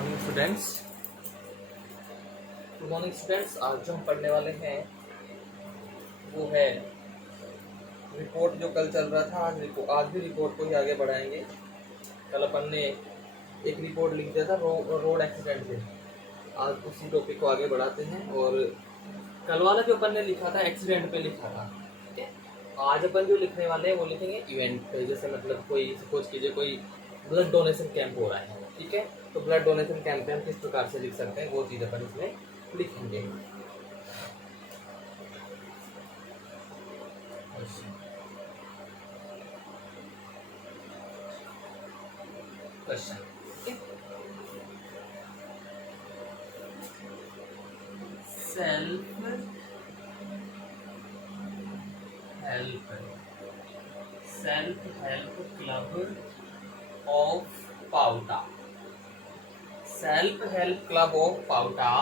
Morning students. Good morning students. आज जो हम पढ़ने वाले हैं वो है रिपोर्ट। जो कल चल रहा था आज भी रिपोर्ट को ही आगे बढ़ाएंगे। कल अपन ने एक रिपोर्ट लिख दिया था रोड एक्सीडेंट पे। आज उसी टॉपिक को आगे बढ़ाते हैं। और कल वाला जो अपन ने लिखा था एक्सीडेंट पे लिखा था, ठीक है। आज अपन जो लिखने वाले हैं वो लिखेंगे इवेंट पे। जैसे मतलब कोई सपोज कीजिए कोई ब्लड डोनेशन कैंप हो रहा है, ठीक है। तो ब्लड डोनेशन कैंप पे हम किस प्रकार से लिख सकते हैं वो चीज़ अपन इसमें लिखेंगे। Question, self help club of Pauta. Self help club of Pauta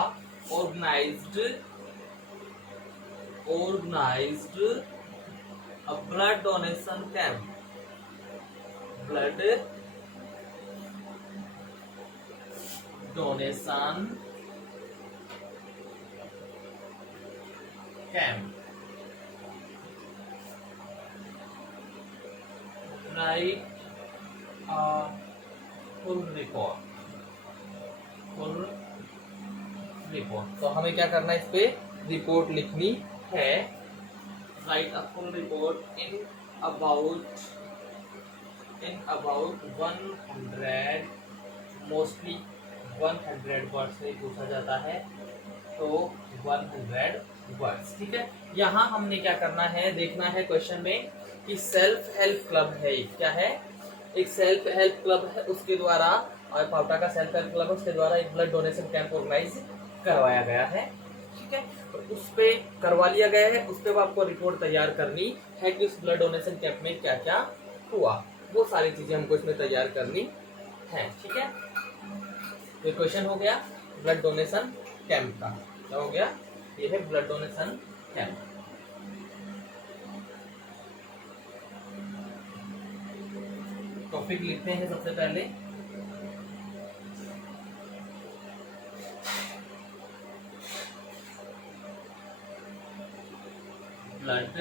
organized a blood donation camp. Blood donation camp. Write a full report. तो हमें क्या करना है, इस पे रिपोर्ट लिखनी है। Right a full report in about 100, mostly 100 words में पूछा जाता है, तो 100 वर्ड्स, ठीक है। यहाँ हमने क्या करना है, देखना है क्वेश्चन में कि सेल्फ हेल्प क्लब है, क्या है, एक सेल्फ हेल्प क्लब है, उसके द्वारा, और पाउटा का सेल्फ हेल्प क्लब है, उसके द्वारा एक ब्लड डोनेशन कैंप ऑर्गेनाइज करवाया गया है, ठीक है। तो उस पे करवा लिया गया है, उस पे आपको रिपोर्ट तैयार करनी है कि उस ब्लड डोनेशन कैंप में क्या क्या हुआ, वो सारी चीजें हमको इसमें तैयार करनी है, ठीक है। ये क्वेश्चन हो गया ब्लड डोनेशन कैंप का। क्या हो गया, ये है ब्लड डोनेशन कैंप। टॉपिक लिखते हैं सबसे पहले। ब्लड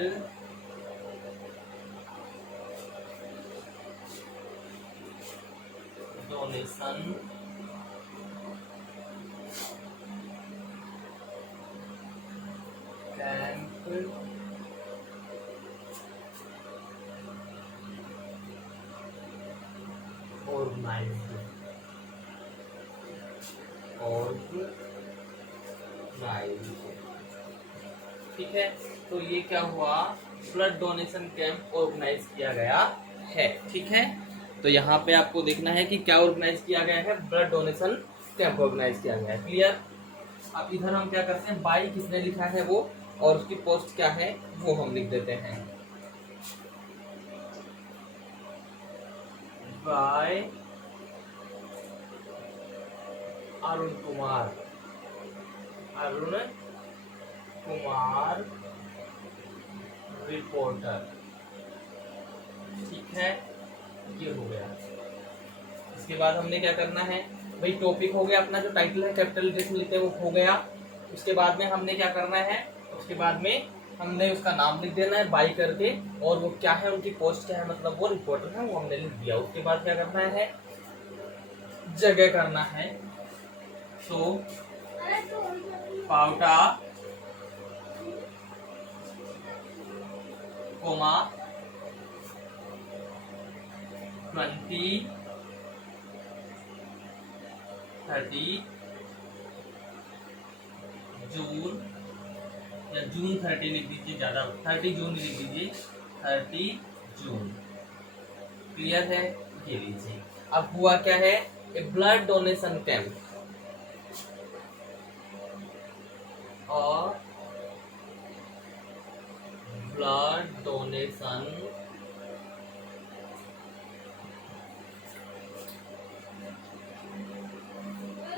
डोनेशन कैंप ऑर्गेनाइज्ड, ठीक है। तो ये क्या हुआ, ब्लड डोनेशन कैंप ऑर्गेनाइज किया गया है, ठीक है। तो यहाँ पे आपको देखना है कि क्या ऑर्गेनाइज किया गया है, ब्लड डोनेशन कैंप ऑर्गेनाइज किया गया है, क्लियर। अब इधर हम क्या करते हैं, बाई किसने लिखा है वो और उसकी पोस्ट क्या है वो हम लिख देते हैं। बाय अरुण कुमार रिपोर्टर, ठीक है, ये हो गया। इसके बाद हमने क्या करना है भाई, टॉपिक हो गया अपना, जो टाइटल है कैपिटल लेटर में लिखते हैं वो हो गया। उसके बाद में हमने क्या करना है, उसके बाद में हमने उसका नाम लिख देना है बाई करके, और वो क्या है, उनकी पोस्ट क्या है, मतलब वो रिपोर्टर है, वो हमने लिख दिया। उसके बाद क्या करना है, जगह करना है, तो पाउटा कोमा 2030 जून, या जून 30 लिख दीजिए, ज्यादा 30 जून लिख दीजिए, 30 जून, क्लियर है। ये लीजिए, अब हुआ क्या है, ए ब्लड डोनेशन कैंप और blood donation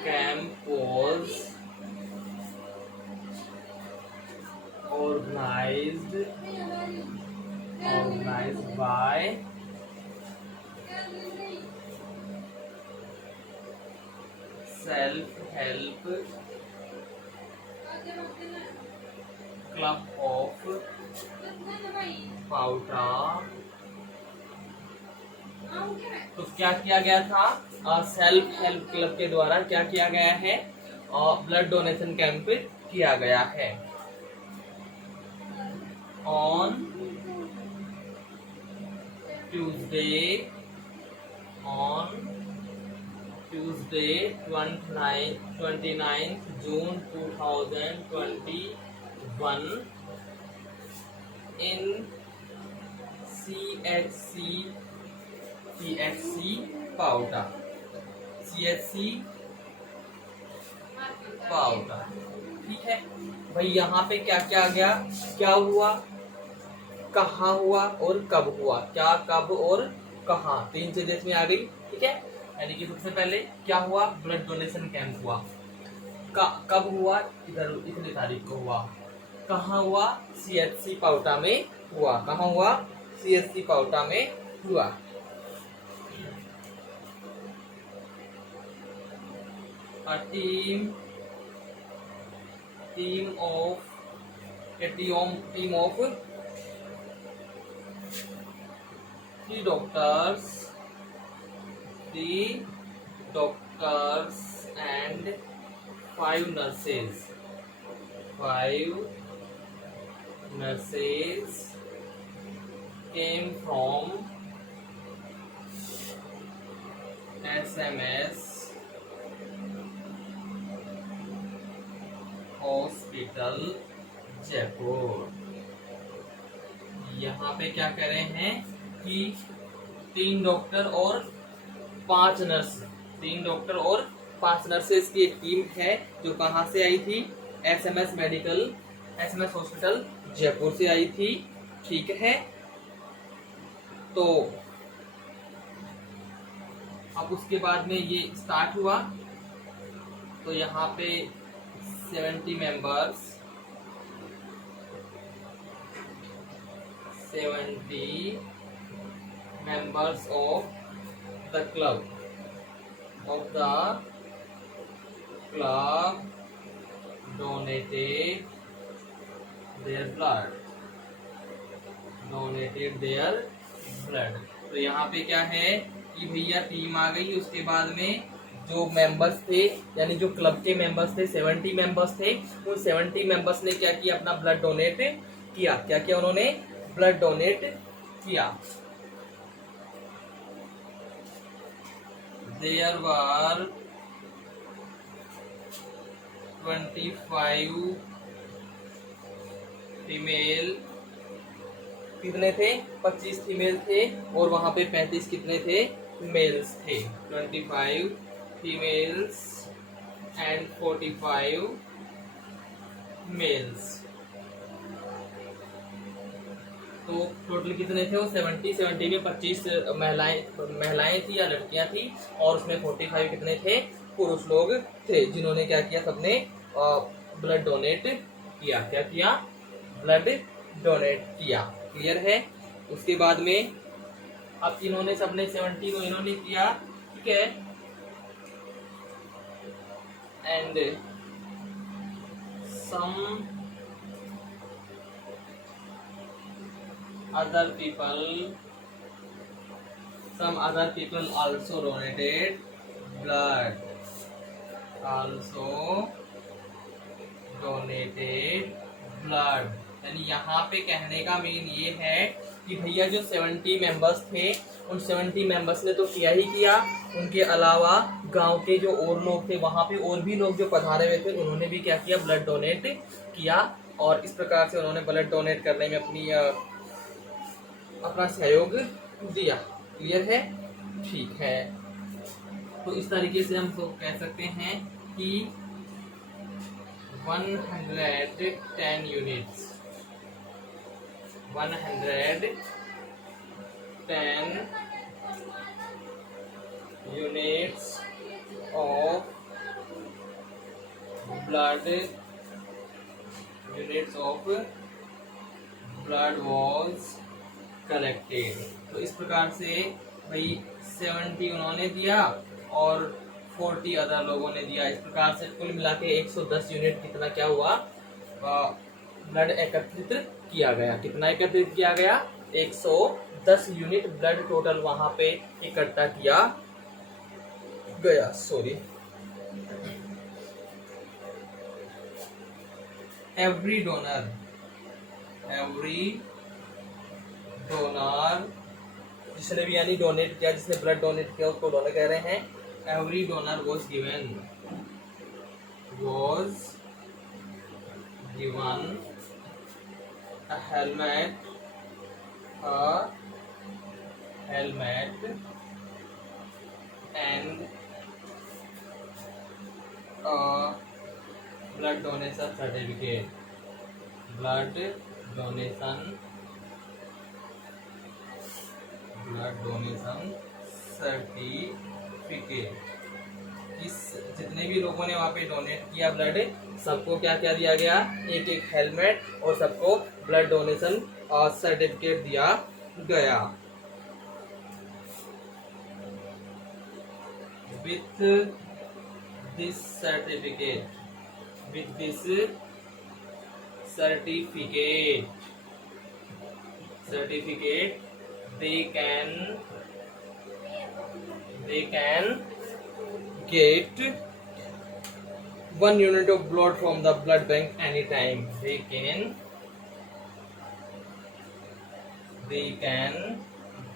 camp was organized by self help club of Pauta. तो क्या किया गया था, सेल्फ हेल्प क्लब के द्वारा क्या किया गया है, ब्लड डोनेशन कैंप किया गया है। On Tuesday 29 June 2021 in CHC Paonta, CHC पाउटा। ठीक है भाई, यहाँ पे क्या क्या आ गया, क्या हुआ, कहाँ हुआ और कब हुआ, क्या कब और कहाँ, तीन चीजें इसमें आ गई। ठीक है, यानी कि सबसे पहले क्या हुआ, ब्लड डोनेशन कैंप हुआ, कब हुआ, इधर इतनी तारीख को हुआ, कहाँ हुआ, CHC पाउटा में हुआ, कहाँ हुआ, CHC पाउटा में हुआ। A team of 3 doctors and 5 nurses came from SMS hospital Jaipur. यहाँ पे क्या कह रहे हैं कि 3 डॉक्टर और 5 नर्सेस की एक टीम है जो कहाँ से आई थी, SMS हॉस्पिटल जयपुर से आई थी। ठीक है, तो अब उसके बाद में ये स्टार्ट हुआ, तो यहाँ पे 70 members of the club donated their blood। तो यहाँ पे क्या है कि भैया टीम आ गई, उसके बाद में जो मेंबर्स थे, यानी जो क्लब के मेंबर्स थे, 70 मेंबर्स थे, उन 70 मेंबर्स ने क्या किया, अपना ब्लड डोनेट किया। क्या किया उन्होंने, ब्लड डोनेट किया। There were 25 फीमेल, कितने थे, 25 फीमेल थे, और वहां पे 35 कितने थे, मेल्स थे। 25 females and 45 males। तो टोटल कितने थे वो 70 में 25 महिलाएं थी या लड़कियां थी, और उसमें 45 कितने थे, पुरुष लोग थे, जिन्होंने क्या किया, सबने ब्लड डोनेट किया। क्या किया, ब्लड डोनेट किया। क्लियर है। उसके बाद में अब इन्होंने सबने 70 को इन्होंने किया। ठीक है, and some other people also donated blood, यानी यहाँ पे कहने का मेन ये है कि भैया जो 70 मेंबर्स थे, उन 70 मेंबर्स ने तो किया ही किया, उनके अलावा गांव के जो और लोग थे, वहां पे और भी लोग जो पधारे हुए थे, उन्होंने भी क्या किया, ब्लड डोनेट किया, और इस प्रकार से उन्होंने ब्लड डोनेट करने में अपना सहयोग दिया। क्लियर है। ठीक है, तो इस तरीके से हम तो कह सकते हैं कि 110 units 110 units of blood was collected। तो इस प्रकार से भाई 70 उन्होंने दिया और 40 अदर लोगों ने दिया। इस प्रकार से कुल मिला के 110 यूनिट कितना क्या हुआ, ब्लड एकत्रित किया गया। कितना एकत्रित किया गया, 110 यूनिट ब्लड टोटल वहां पे इकट्ठा किया गया। सॉरी, एवरी डोनर जिसने भी यानी डोनेट किया, जिसने ब्लड डोनेट किया उसको डोनर कह रहे हैं। Every donor was given a helmet and a blood donation certificate. blood donation certificate। इस जितने भी लोगों ने वहाँ पे डोनेट किया ब्लड, सबको क्या क्या दिया गया, एक एक हेलमेट और सबको ब्लड डोनेशन सर्टिफिकेट दिया गया। With this certificate they can get 1 unit of blood from the blood bank anytime. They can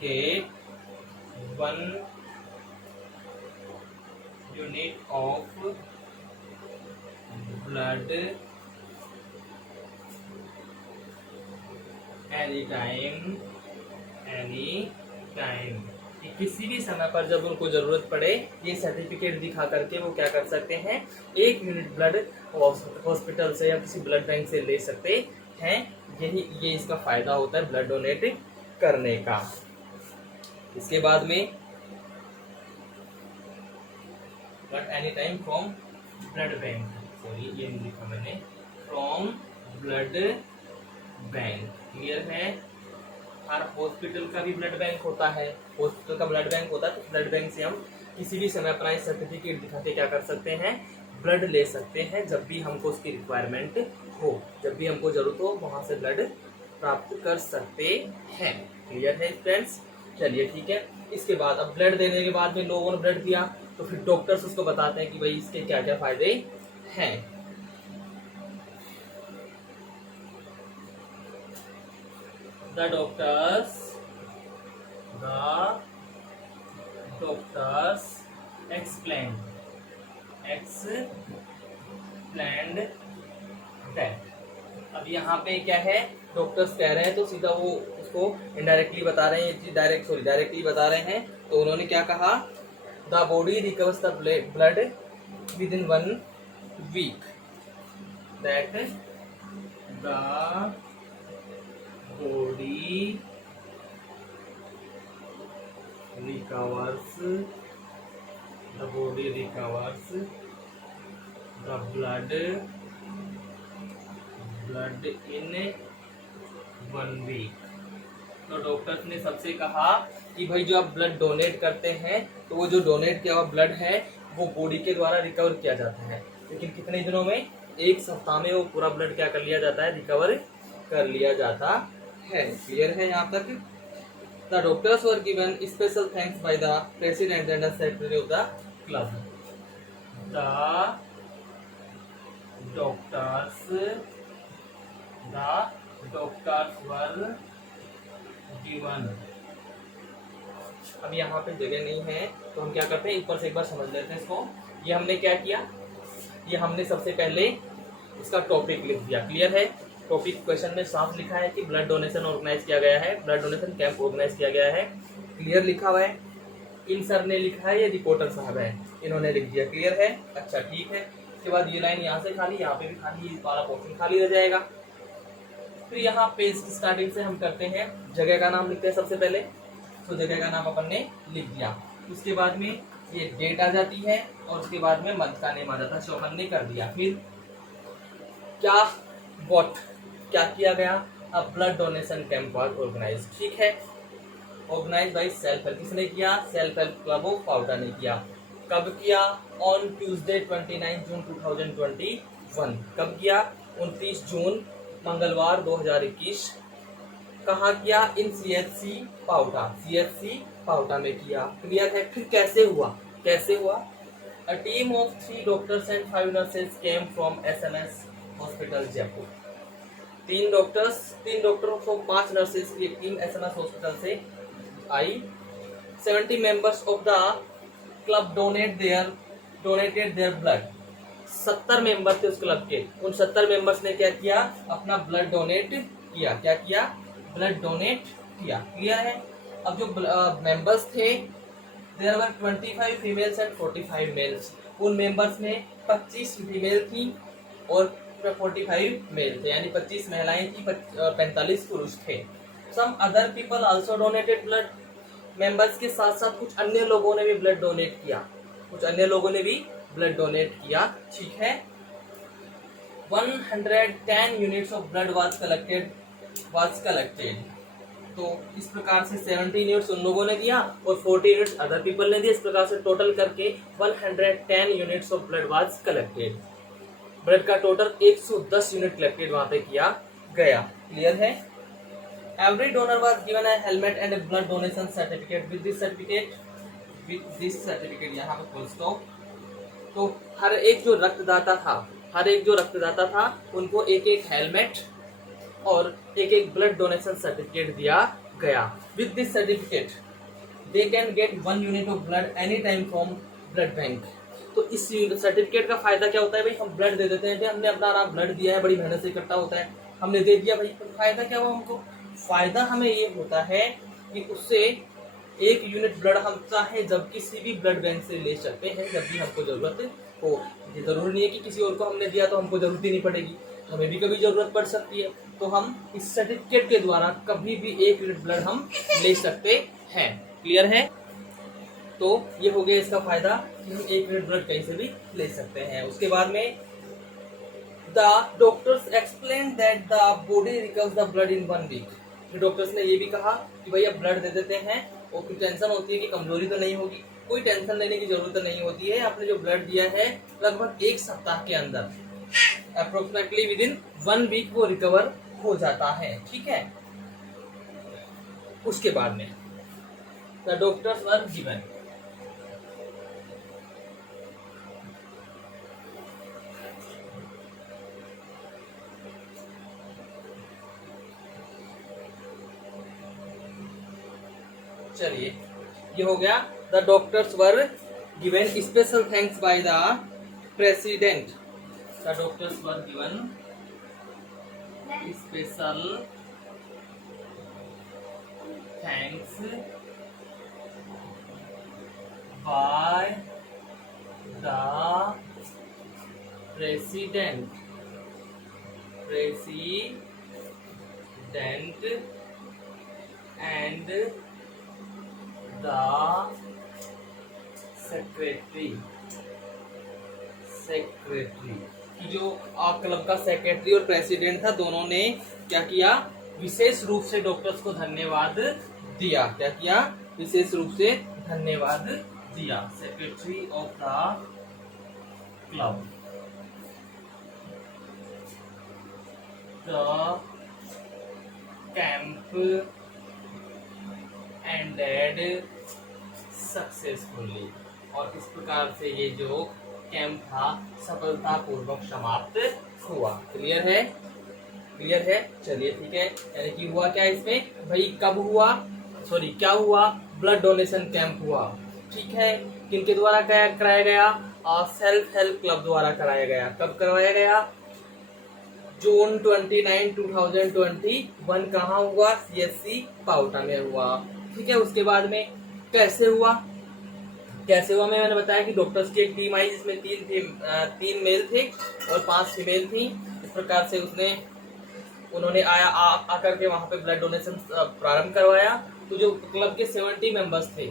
get 1 unit of blood anytime। किसी भी समय पर जब उनको जरूरत पड़े, ये सर्टिफिकेट दिखा करके वो क्या कर सकते हैं, 1 यूनिट ब्लड हॉस्पिटल से या किसी ब्लड बैंक से ले सकते हैं। ये इसका फायदा होता है ब्लड डोनेट करने का। इसके बाद में but any time from blood bank, sorry ये नहीं लिखा मैंने, फ्रॉम ब्लड बैंक। क्लियर है, हर हॉस्पिटल का भी ब्लड बैंक होता है, हॉस्पिटल का ब्लड बैंक होता है, तो ब्लड बैंक से हम किसी भी समय अपना सर्टिफिकेट दिखा के क्या कर सकते हैं, ब्लड ले सकते हैं। जब भी हमको उसकी रिक्वायरमेंट हो, जब भी हमको जरूरत हो, वहां से ब्लड प्राप्त कर सकते हैं। क्लियर है फ्रेंड्स, चलिए ठीक है। इसके बाद अब ब्लड देने के बाद में लोगों ने ब्लड दिया, तो फिर डॉक्टर्स उसको बताते हैं कि भाई इसके क्या क्या फायदे हैं। The doctors explained that। अब यहाँ पे क्या है, डॉक्टर्स कह रहे हैं तो सीधा वो उसको इनडायरेक्टली बता रहे हैं, डायरेक्टली बता रहे हैं। तो उन्होंने क्या कहा, the body recovers the blood with in 1 week। That the body recovers the blood in 1 week। तो डॉक्टर्स ने सबसे कहा कि भाई जो आप ब्लड डोनेट करते हैं, तो वो जो डोनेट किया हुआ ब्लड है वो बॉडी के द्वारा रिकवर किया जाता है, लेकिन कितने दिनों में, 1 सप्ताह में वो पूरा ब्लड क्या कर लिया जाता है, रिकवर कर लिया जाता है। क्लियर है यहाँ तक। The doctors were given special thanks by the president and secretary of the club. The doctors were given. अब यहाँ पे जगह नहीं है तो हम क्या करते हैं, ऊपर से एक बार समझ लेते हैं इसको। ये हमने क्या किया, ये हमने सबसे पहले इसका टॉपिक लिख दिया। क्लियर है, टॉपिक क्वेश्चन में साफ लिखा है कि ब्लड डोनेशन ऑर्गेनाइज किया गया है, ब्लड डोनेशन कैंप ऑर्गेनाइज किया गया है। क्लियर लिखा हुआ है, इन सर ने लिखा है, ये रिपोर्टर साहब है, इन्होंने लिख दिया। क्लियर है, अच्छा ठीक है। इसके बाद ये लाइन यहाँ से खाली, यहाँ पे भी खाली, ये वाला पोर्शन खाली रह जाएगा। फिर यहाँ पेज की स्टार्टिंग से हम करते हैं, जगह का नाम लिखते हैं सबसे पहले। तो जगह का नाम अपन ने लिख दिया, उसके बाद में ये डेट आ जाती है और उसके बाद में मंथ का नेम आ जाता है, सो अपन ने कर दिया। फिर क्या किया गया, अब blood donation camp was organise. ठीक है, ऑर्गेनाइज बाय सेल्फ हेल्प, किसने किया, self help club of Pauda ने किया। कब किया? On Tuesday 29 June 2021। कब किया? 29 जून मंगलवार 2021। कहाँ किया? इन CHC पाउटा, CHC पाउटा में किया। क्लियर है? फिर कैसे हुआ? कैसे हुआ? A team of 3 doctors and 5 nurses came from SMS hospital Jaipur. तीन डॉक्टरों को 5 नर्सेस की एक टीम SMS हॉस्पिटल से आई। 70 members of the club donated their blood। 70 member थे उस क्लब के। उन 70 मेंबर्स ने क्या किया? अपना ब्लड डोनेट किया। क्या किया? ब्लड डोनेट किया। क्लियर है? अब जो मेंबर्स थे, there were 25 females and 45 males. उन मेंबर्स में 25 फीमेल थी और 45 मेल थे, यानी 25 महिलाएं थी, 45 पुरुष थे। Some other people also donated blood. Members के साथ साथ कुछ अन्य लोगों ने भी ब्लड डोनेट किया। ब्लड डोनेट किया। ठीक है। 110 units of blood was collected. तो इस प्रकार से 70 यूनिट्स उन लोगों ने दिया और 40 यूनिट्स अदर पीपल ने दिया। इस प्रकार से टोटल करके 110 units of blood was collected. Blood का टोटल 110 यूनिट कलेक्टेड वहां पे किया गया। क्लियर है? Every donor was given a helmet and a blood donation certificate. With this certificate यहाँ पे फुल स्टॉप। तो हर एक जो रक्तदाता था उनको एक एक हेलमेट और एक एक ब्लड डोनेशन सर्टिफिकेट दिया गया। With this certificate they can get 1 unit of blood any time from blood bank. तो इस सर्टिफिकेट का फायदा क्या होता है? भाई हम ब्लड दे देते हैं, हमने अपना ब्लड दिया है, बड़ी मेहनत से इकट्ठा होता है, हमने दे दिया भाई, तो फायदा क्या हुआ हमको? फायदा हमें ये होता है कि उससे 1 यूनिट ब्लड हम चाहे जब किसी भी ब्लड बैंक से ले सकते हैं, जब भी हमको जरूरत हो। ये जरूरी नहीं है कि किसी और को हमने दिया तो हमको जरूरत ही नहीं पड़ेगी, हमें भी कभी जरूरत पड़ सकती है। तो हम इस सर्टिफिकेट के द्वारा कभी भी 1 यूनिट ब्लड हम ले सकते हैं। क्लियर है? तो ये हो गया इसका फायदा कि हम 1 यूनिट ब्लड कहीं से भी ले सकते हैं। उसके बाद में the doctors explain that the body recovers the blood in 1 week. Doctors ने ये भी कहा कि भैया ब्लड दे देते हैं और कोई टेंशन होती है कि कमजोरी तो नहीं होगी, कोई टेंशन लेने की जरूरत नहीं होती है। आपने जो ब्लड दिया है लगभग 1 सप्ताह के अंदर, अप्रोक्सीमेटली विद इन 1 वीक वो रिकवर हो जाता है। ठीक है। उसके बाद में द डॉक्टर्स वर गिवन चलिए ये हो गया। The doctors were given special thanks by the president. The doctors were given special thanks by the president and the secretary कि जो क्लब का सेक्रेटरी और प्रेसिडेंट था, दोनों ने क्या किया? विशेष रूप से डॉक्टर्स को धन्यवाद दिया। क्या किया? विशेष रूप से धन्यवाद दिया। Secretary of the club the camp ended successfully. और इस प्रकार से ये जो कैंप था सफलतापूर्वक समाप्त हुआ। क्लियर है? चलिए ठीक है। यानी कि हुआ क्या इसमें भाई? कब हुआ? क्या हुआ? ब्लड डोनेशन कैंप हुआ। ठीक है। किनके द्वारा कराया गया? सेल्फ हेल्प क्लब द्वारा कराया गया। कब करवाया गया? जून 29, 2021। कहाँ हुआ? CHC पाउटा में हुआ। ठीक है। उसके बाद में कैसे हुआ मैंने बताया कि डॉक्टर्स की एक टीम आई जिसमें 3 मेल थे और 5 फीमेल थी। इस प्रकार से उन्होंने आकर के वहां पे ब्लड डोनेशन प्रारंभ करवाया। तो जो क्लब के 70 मेंबर्स थे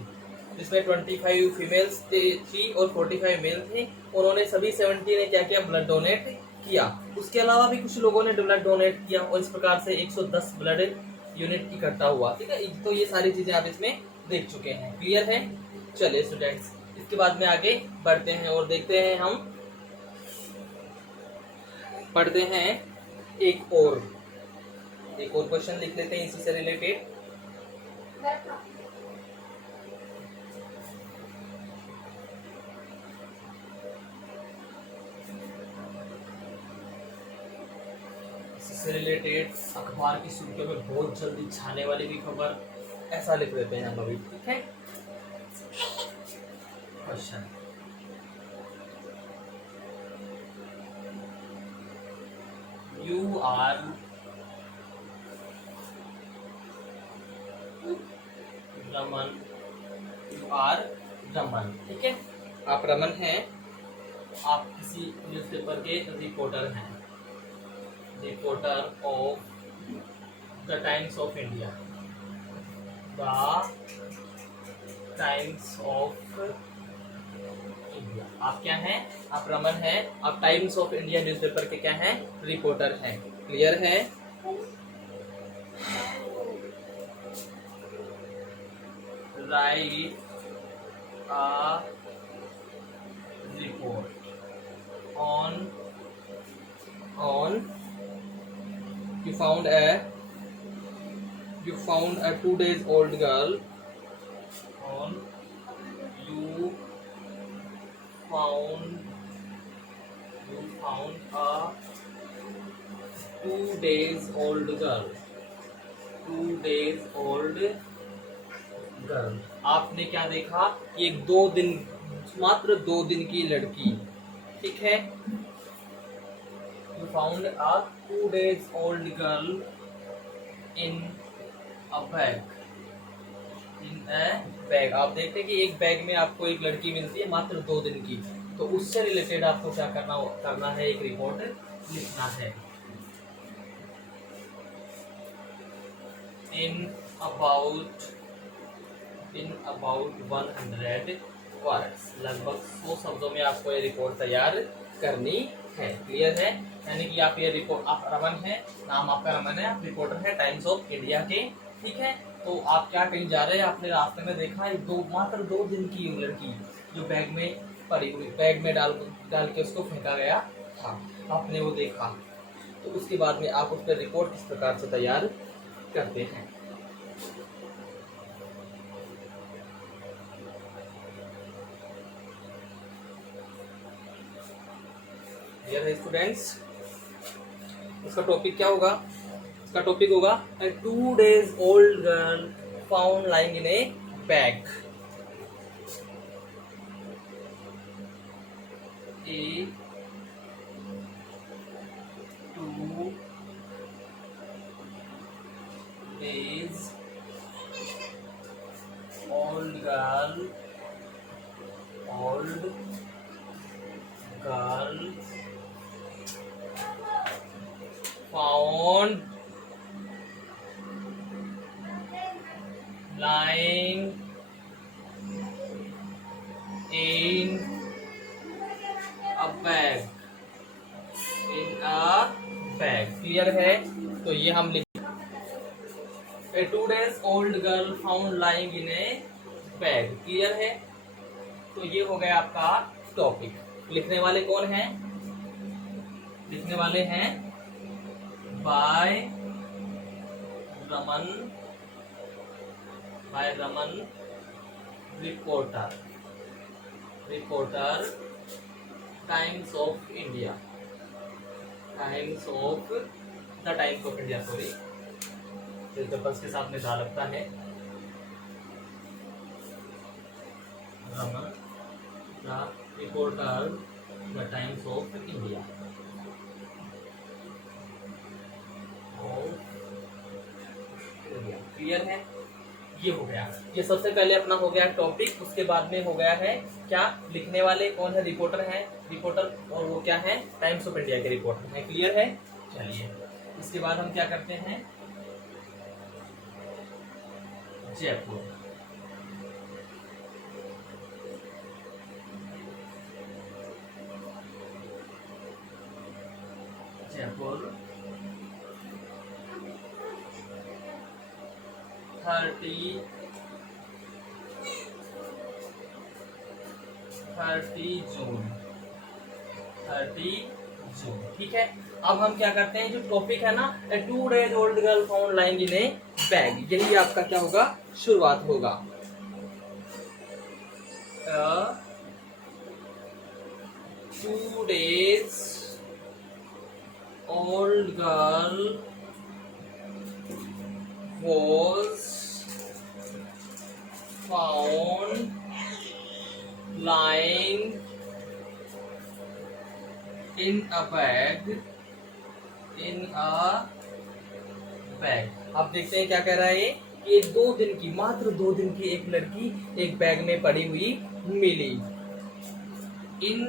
जिसमें 25 फीमेल्स थी और 45 मेल थे, उन्होंने सभी 70 ने क्या किया? ब्लड डोनेट किया। उसके अलावा भी कुछ लोगों ने ब्लड डोनेट किया और इस प्रकार से 110 ब्लड यूनिट इकट्ठा हुआ। ठीक है। तो ये सारी चीजें आप इसमें देख चुके हैं। क्लियर है? चलिए स्टूडेंट्स, इसके बाद में आगे बढ़ते हैं और देखते हैं, हम पढ़ते हैं एक और क्वेश्चन लिख लेते हैं इसी से रिलेटेड। इससे रिलेटेड अखबार की सुर्खियों में बहुत जल्दी छाने वाली भी खबर, ऐसा लिख देते हैं हम अभी, ठीक है। क्वेश्चन, यू आर रमन, ठीक है। आप रमन हैं, आप किसी न्यूज़पेपर के रिपोर्टर हैं, reporter of the Times of India, the Times of India. आप क्या हैं? आप रमन हैं, आप टाइम्स ऑफ इंडिया न्यूज़पेपर के क्या हैं? रिपोर्टर हैं। क्लियर है? Right a report on you found a 2 days old girl on you found a 2 days old girl, 2 days old girl. आपने क्या देखा? एक 2 दिन, मात्र 2 दिन की लड़की, ठीक है। You found a 2 days old girl in a bag, in a bag। आप देखते हैं कि एक बैग में आपको एक लड़की मिलती है मात्र 2 दिन की, तो उससे रिलेटेड आपको क्या करना है? एक रिपोर्ट लिखना है। in about 100 वर्ड्स, लगभग 100 शब्दों में आपको ये रिपोर्ट तैयार करनी है। क्लियर है? यानी कि आप ये रिपोर्ट, आप रमन हैं, नाम आपका रमन है, आप रिपोर्टर हैं टाइम्स ऑफ इंडिया के, ठीक है। तो आप क्या कहीं जा रहे हैं, आपने रास्ते में देखा एक मात्र 2 दिन की लड़की जो बैग में पड़ी हुई, बैग में डाल के उसको फेंका गया था, आपने वो देखा, तो उसके बाद में आप उस पर रिपोर्ट किस प्रकार से तैयार करते हैं? स्टूडेंट्स, इसका टॉपिक क्या होगा? इसका टॉपिक होगा a 2 days old girl found lying in a bag, a 2 days old girl found lying in a bag, clear है? तो ये हम लिख, a 2 days old girl found lying in a bag, clear है? तो ये हो गया आपका टॉपिक। लिखने वाले कौन हैं? लिखने वाले हैं by Raman, reporter Times of India, sorry, papers के साथ में धा लगता है। Raman the reporter the Times of India, clear है? ये हो गया, ये सबसे पहले अपना हो गया टॉपिक। उसके बाद में हो गया है क्या? लिखने वाले कौन है? रिपोर्टर हैं, रिपोर्टर, और वो क्या है? टाइम्स ऑफ इंडिया के रिपोर्टर हैं। क्लियर है? चलिए, इसके बाद हम क्या करते हैं? जयपुर, जयपुर 30 30 जून, 30 जून। ठीक है, अब हम क्या करते हैं, जो टॉपिक है ना, 2 days old girl found lying in a bag, यही आपका क्या होगा, शुरुआत होगा। 2 days old girl was found lying in a bag, अब देखते हैं क्या कह रहा है ये, कि 2 दिन की, मात्र 2 दिन की एक लड़की एक बैग में पड़ी हुई मिली। इन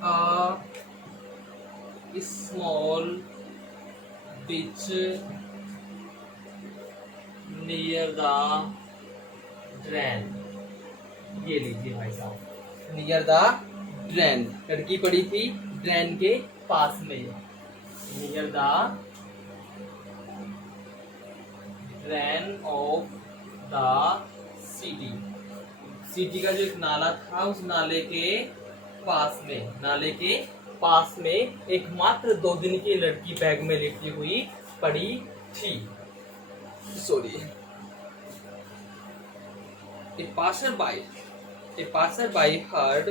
a small beach near the drain, ये लीजिए भाई साहब, नियर द ड्रेन, लड़की पड़ी थी ड्रेन के पास में, near the drain of the city, city का जो एक नाला था उस नाले के पास में, नाले के पास में एक मात्र 2 दिन की लड़की बैग में लेटी हुई पड़ी थी। Sorry, A passerby heard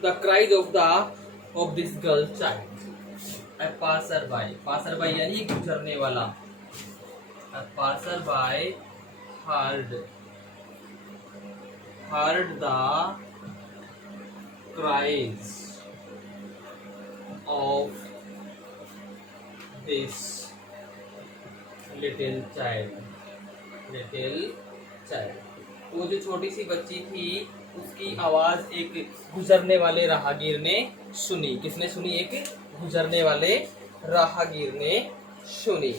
the cries of this girl child. A passerby यानी गुजरने वाला। A passerby heard the cries of this little child। वो जो छोटी सी बच्ची थी उसकी आवाज एक गुजरने वाले राहगीर ने सुनी। किसने सुनी? एक गुजरने वाले राहगीर ने सुनी।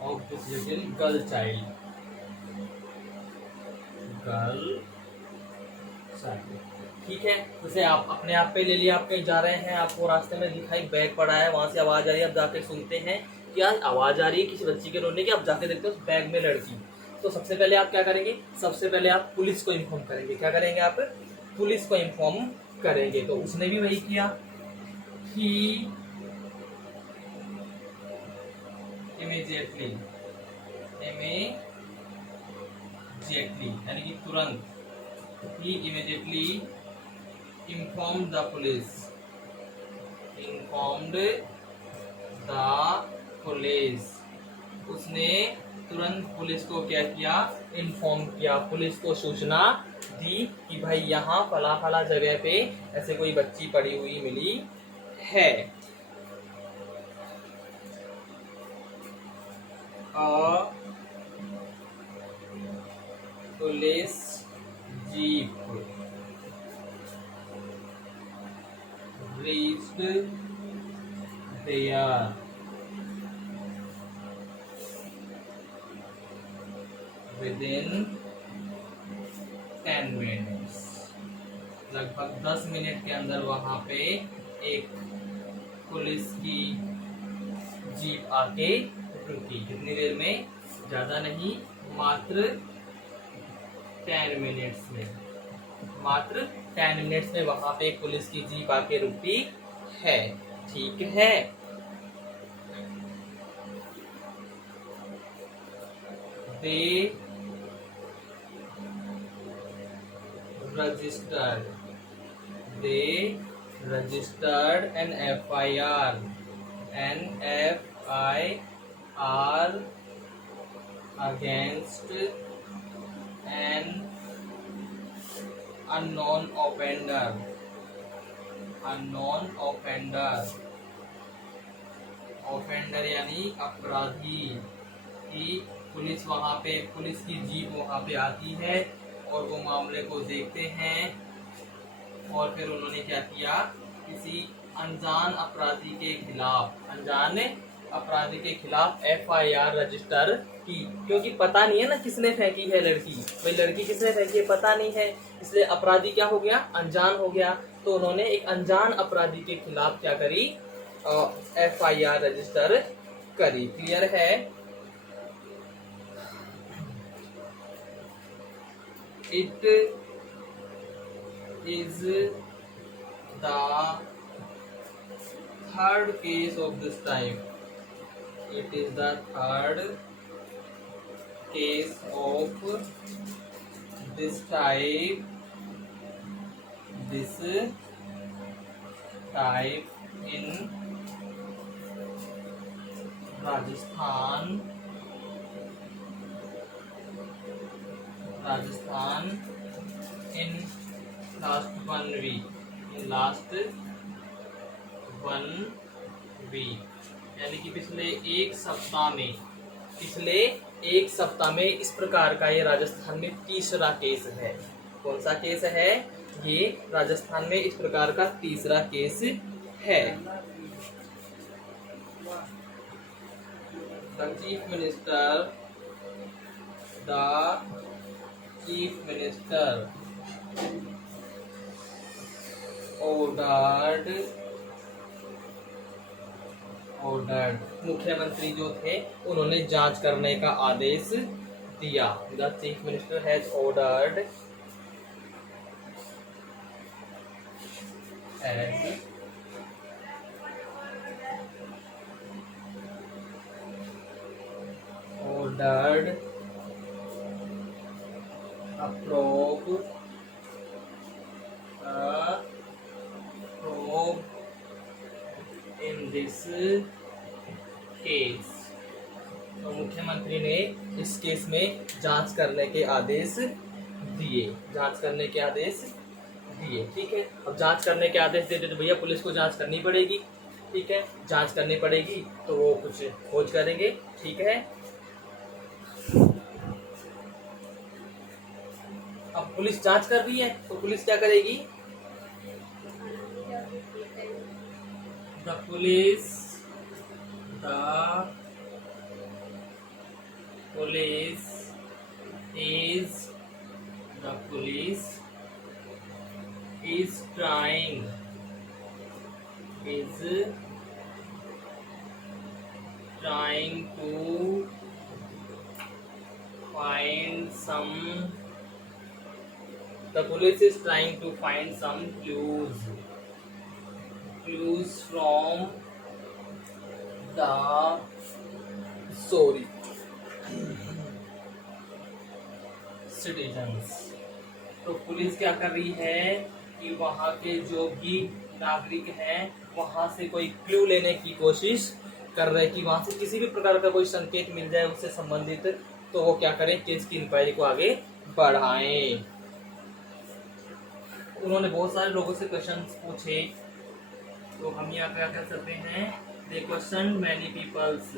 Of this little girl child, ठीक है। जैसे आप अपने आप पे ले लिया, आप कहीं जा रहे हैं, आपको रास्ते में दिखाई बैग पड़ा है, वहां से आवाज आ रही है, आप जाके सुनते हैं क्या आवाज आ रही है किसी बच्ची के रोने की, आप जाके देखते हो उस बैग में लड़की। तो सबसे पहले आप क्या करेंगे? सबसे पहले आप पुलिस को इन्फॉर्म करेंगे। क्या करेंगे आप? पुलिस को इन्फॉर्म करेंगे। तो उसने भी वही किया कि इमीडिएटली यानी कि तुरंत, he immediately informed the police, उसने तुरंत पुलिस को क्या किया? इन्फॉर्म किया, पुलिस को सूचना दी कि भाई यहाँ फला फला जगह पे ऐसे कोई बच्ची पड़ी हुई मिली है। Police jeep reached there within 10 minutes। लगभग 10 मिनट के अंदर वहां पे एक पुलिस की जीप आके रुकी। कितनी देर में? ज्यादा नहीं, मात्र 10 मिनट्स में, मात्र 10 मिनट्स में वहां पे एक पुलिस की जीप आके रुकी है। ठीक है, they registered an FIR against an unknown offender यानी अपराधी की पुलिस वहां पे, पुलिस की जीप वहां पे आती है और वो मामले को देखते हैं और फिर उन्होंने क्या किया? किसी अनजान अपराधी के खिलाफ FIR रजिस्टर की। क्योंकि पता नहीं है ना किसने फेंकी है लड़की, भाई लड़की किसने फेंकी है पता नहीं है, इसलिए अपराधी क्या हो गया? अनजान हो गया। तो उन्होंने एक अनजान अपराधी के खिलाफ क्या करी? FIR रजिस्टर करी। क्लियर है? It is the third case of this type. It is the third case of this type. This type in Rajasthan in last 1 week. In last 1 week, यानी कि पिछले एक सप्ताह में इस प्रकार का ये राजस्थान में तीसरा केस है। कौन सा केस है? ये राजस्थान में इस प्रकार का तीसरा केस है। The chief minister ordered मुख्यमंत्री जो थे उन्होंने जांच करने का आदेश दिया। The chief minister has ordered a probe in this case। तो मुख्यमंत्री ने इस केस में जांच करने के आदेश दिए। ठीक है, अब जांच करने के आदेश देते तो भैया पुलिस को जांच करनी पड़ेगी। ठीक है, जांच करनी पड़ेगी तो वो कुछ खोज करेंगे। ठीक है, अब पुलिस जांच कर रही है तो पुलिस क्या करेगी? The police is trying to find some clues from the citizens। तो पुलिस क्या कर रही है कि वहाँ के जो भी नागरिक हैं वहाँ से कोई क्लू लेने की कोशिश कर रहे हैं कि वहाँ से किसी भी प्रकार का कोई संकेत मिल जाए उससे संबंधित, तो वो क्या करें, केस की इंक्वायरी को आगे बढ़ाएं। उन्होंने बहुत सारे लोगों से क्वेश्चंस पूछे, तो हम यहाँ क्या कर सकते हैं? They questioned many peoples।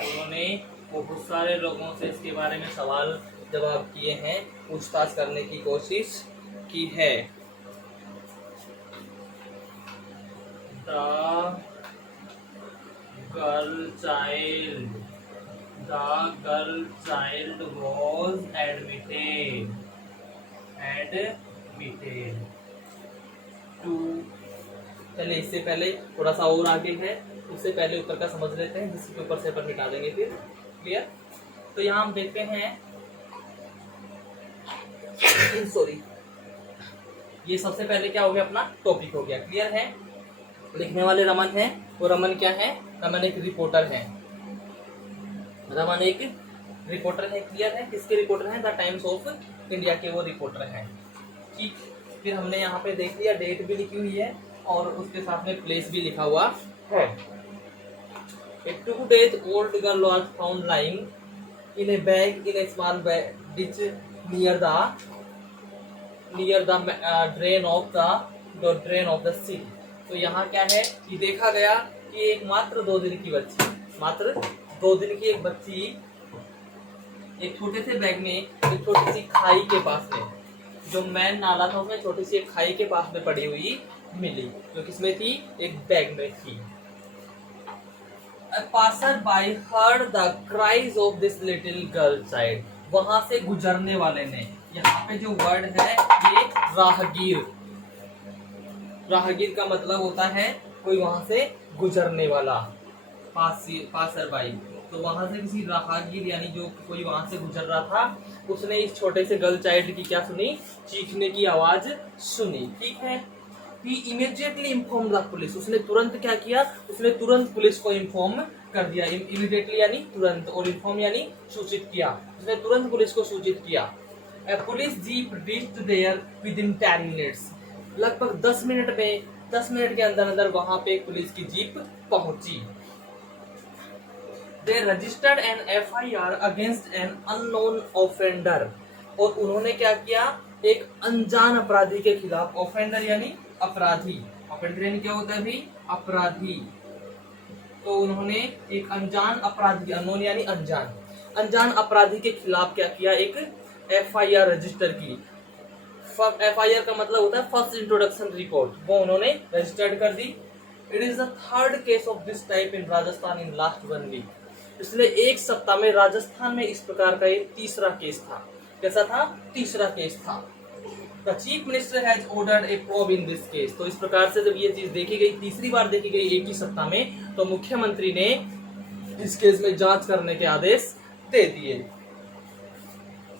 उन्होंने बहुत सारे लोगों से इसके बारे में सवाल जवाब किए हैं, पूछताछ करने की कोशिश की है। The girl child was admitted to। चलिए इससे पहले थोड़ा सा और आगे है, उससे पहले उत्तर का समझ लेते हैं, जिसके ऊपर से पर मिटा देंगे फिर। क्लियर? तो यहाँ हम देखते हैं ये सबसे पहले क्या हो गया, अपना टॉपिक हो गया। क्लियर है? लिखने वाले रमन है, वो रमन क्या है? रमन एक रिपोर्टर है। क्लियर है? किसके रिपोर्टर हैं? द टाइम्स ऑफ इंडिया के वो रिपोर्टर हैं। ठीक, फिर हमने यहाँ पे देख लिया, डेट भी लिखी हुई है और उसके साथ में प्लेस भी लिखा हुआ है। A 2 days old girl was found lying in a bag in a small ditch near the drain of the sea। तो यहाँ क्या है कि देखा गया कि एक मात्र 2 दिन की एक बच्ची एक छोटे से बैग में एक छोटी सी खाई के पास में, जो मैन नाला था उसमें छोटी सी एक खाई के पास में पड़ी हुई मिली, जो किसमें थी? एक बैग में थी। A passerby heard the cries of this little girl child। वहां से गुजरने वाले ने, यहाँ पे जो वर्ड है ये राहगीर का मतलब होता है कोई वहां से गुजरने वाला पासर बाई, तो वहां से किसी राहगीर यानी जो कोई वहां से गुजर रहा था, उसने इस छोटे से गर्ल चाइल्ड की क्या सुनी, चीखने की आवाज सुनी। ठीक है, ही इमीडिएटली इन्फॉर्म द पुलिस, उसने तुरंत क्या किया, उसने तुरंत पुलिस को इन्फॉर्म कर दिया। इमीडिएटली यानी तुरंत, और इन्फॉर्म यानी सूचित किया, उसने तुरंत पुलिस को सूचित किया। A police jeep reached there within 10 minutes, लगभग 10 मिनट में, 10 मिनट के अंदर अंदर वहां पे पुलिस की जीप पहुंची। They registered an FIR against an unknown offender, और उन्होंने क्या किया, एक अनजान अपराधी के खिलाफ, ऑफेंडर यानी अपराधी, ऑफेंडर यानी क्या होता है भी, अपराधी, तो उन्होंने एक अनजान अपराधी, अननोन यानी अनजान, अनजान अपराधी के खिलाफ क्या किया, एक FIR रजिस्टर की। FIR का मतलब होता है फर्स्ट इंट्रोडक्शन रिपोर्ट, वो उन्होंने रजिस्टर्ड कर दी। It is the third case of this type in Rajasthan in last 1 week, इसलिए एक सप्ताह में राजस्थान में इस प्रकार का ये तीसरा केस था। कैसा था, तीसरा केस था। The chief minister has ordered A probe in this case, तो इस प्रकार से जब ये चीज देखी गई, तीसरी बार देखी गई एक ही सप्ताह में, तो मुख्यमंत्री ने इस केस में जांच करने के आदेश दे दिए।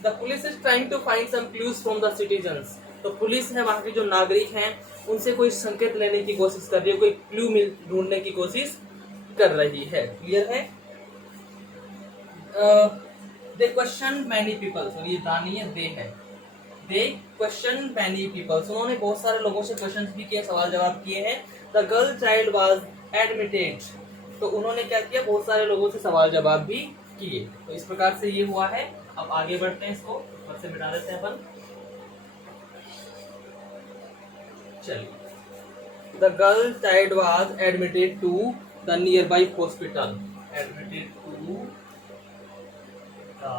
The police is trying to find some clues from the citizens, तो पुलिस है वहां के जो नागरिक हैं उनसे कोई संकेत लेने की कोशिश कर रही है, कोई क्लू ढूंढने की कोशिश कर रही है। क्लियर है। They questioned many people, so ये दानी है, दे है, they questioned many people, so उन्होंने बहुत सारे लोगों से क्वेश्चंस भी किए, सवाल जवाब किए हैं। The girl child was admitted, तो उन्होंने क्या किया, बहुत सारे लोगों से सवाल जवाब भी किए। तो इस प्रकार से ये हुआ है। अब आगे बढ़ते हैं, इसको ऊपर से मिटा देते हैं अपन। चलिए, the girl child was admitted to the nearby hospital, admitted to the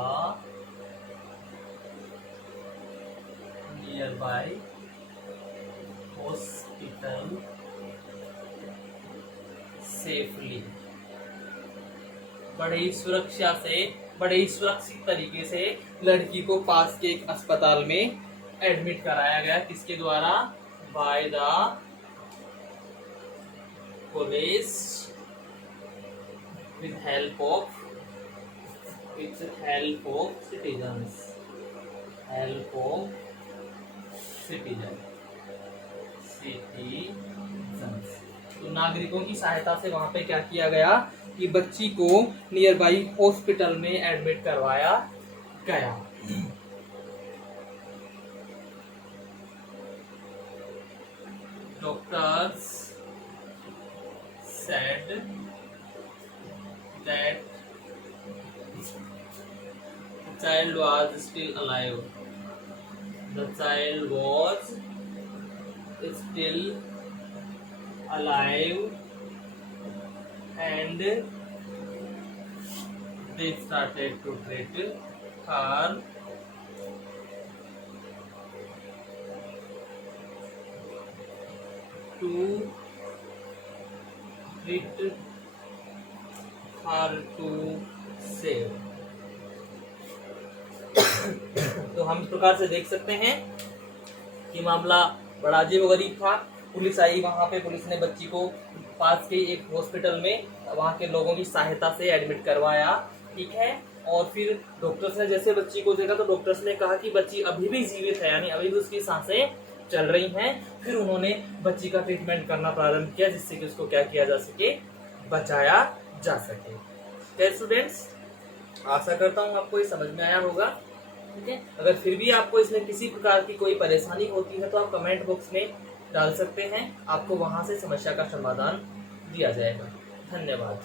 nearby hospital safely, बड़े ही सुरक्षा से, बड़े ही सुरक्षित तरीके से लड़की को पास के एक अस्पताल में एडमिट कराया गया। किसके द्वारा, by the police with help of citizens, help of citizens, तो नागरिकों की सहायता से वहां पे क्या किया गया कि बच्ची को नियर बाई हॉस्पिटल में एडमिट करवाया गया। Doctors said that the child was still alive. The child was still alive, and they started to treat her to save। तो हम इस प्रकार से देख सकते हैं कि मामला बड़ा अजीब गरीब था। पुलिस आई वहां पे, पुलिस ने बच्ची को पास के एक हॉस्पिटल में वहां के लोगों की सहायता से एडमिट करवाया। ठीक है, और फिर डॉक्टर्स ने जैसे बच्ची को देखा तो डॉक्टर्स ने कहा कि बच्ची अभी भी जीवित है, यानी अभी भी उसकी सांसें चल रही हैं। फिर उन्होंने बच्ची का ट्रीटमेंट करना प्रारंभ किया, जिससे कि उसको क्या किया जा सके, बचाया जा सके। स्टूडेंट्स, आशा करता हूँ आपको ये समझ में आया होगा। ठीक है, अगर फिर भी आपको इसमें किसी प्रकार की कोई परेशानी होती है तो आप कमेंट बॉक्स में डाल सकते हैं, आपको वहां से समस्या का समाधान दिया जाएगा। धन्यवाद।